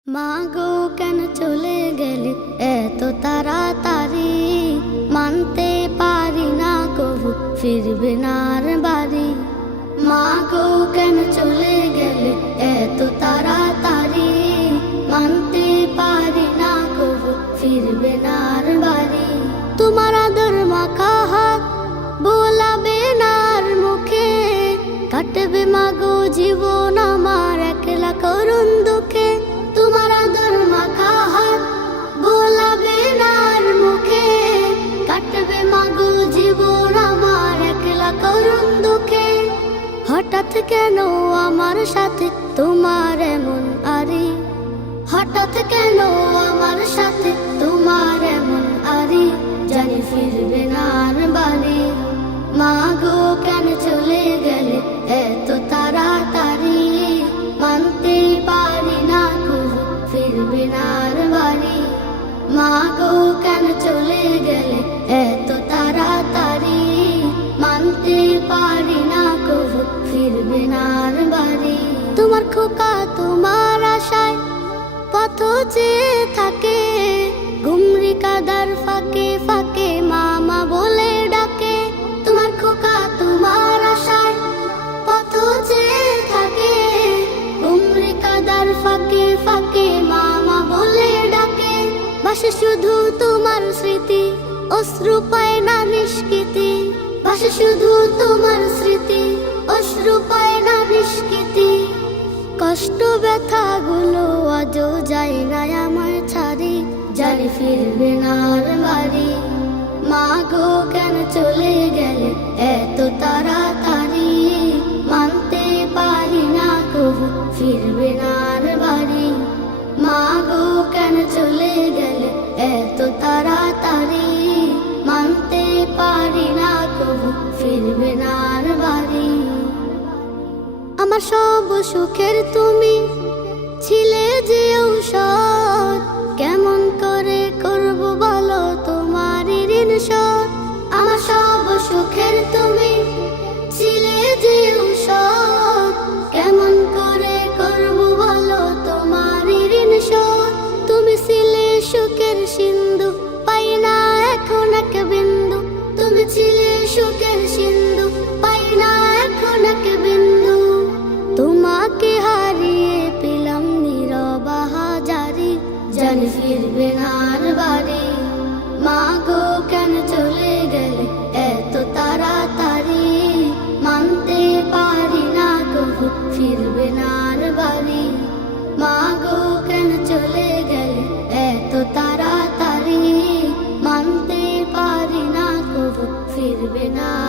মাগো কেন চলে গেলে এত তাড়াতাড়ি, মানতে পারি না কবু ফিরবে না আর বাড়ি। মাগো কেন চলে গেলে এত তাড়াতাড়ি, মানতে পারি না কবু ফিরবে না আর বাড়ি। তোমার আদর মাখা হাত বোলাবে না আর মুখে, কাটবে মাগো জীবন আমার একলা করুণ দুঃখে। তোমার আদর মাখা হাত বোলাবে না আর মুখে, কাটবে মাগো জীবন আমার একলা করুণ দুঃখে। হঠাৎ কেন আমার সাথে তোমার এমন আরি, হঠাৎ কেন আমার সাথে তোমার এমন আরি, জানি ফিরবে না আর বাড়ি। মাগো কেন চলে গেলে এত তাড়াতাড়ি, মানতে পারি না কবু ফিরবে না আর বাড়ি। মাগো কেন চলে গেলে এত তাড়াতাড়ি, মানতে পারি না কবু ফিরবে না আর বাড়ি। তোমার খোকা তোমার আশায় পথ চেয়ে থাকে, ঘুমরি কাদার ফাঁকে ফাঁকে মামা বলে ডাকে। তোমার খোকা তোমার আশায় পথ চেয়ে থাকে, ঘুমরি কাদার ফাঁকে ফাঁকে মামা বলে ডাকে। বাসে শুধু তোমার স্মৃতি, অশ্রু পায় না নিষ্কৃতি। বাসে শুধু তোমার স্মৃতি, অশ্রু পায় না নিষ্কৃতি। কষ্ট ব্যথা গুলো আজও যায় না আমার ছাড়ি, জানি ফিরবে না আর বাড়ি। মাগো কেন চলে গেলে এত তাড়াতাড়ি, মানতে পারি না কবু ফিরবে না আর বাড়ি। মাগো কেন চলে গেলে এত তাড়াতাড়ি, মানতে পারি না কবু ফিরবে না আর বাড়ি। আমার সব সুখের তুমি ছিলে যে ঔষধ, কেমন করে করব বলো তোমার ঋণ শোধ। আমার সব সুখের তুমি ছিলে যে ঔষধ, কেমন করে করব বলো তোমার ঋণ শোধ। তুমি ছিলে সুখের সিন্ধু, পাই না এখন এক বিন্দু। তুমি ছিলে সুখের সিন্ধু, পাই না এখন এক বিন্দু। তোমাকে হারিয়ে পেলাম নীরব হাজারি, জানি ফিরবে না আর বাড়ি। মাগো কেন চলে গেলে এত তাড়াতাড়ি, মানতে পারি না কবু ফিরবে না আর বাড়ি। মাগো কেন চলে গেলে এত তাড়াতাড়ি, মানতে পারি না কবু ফিরবে না।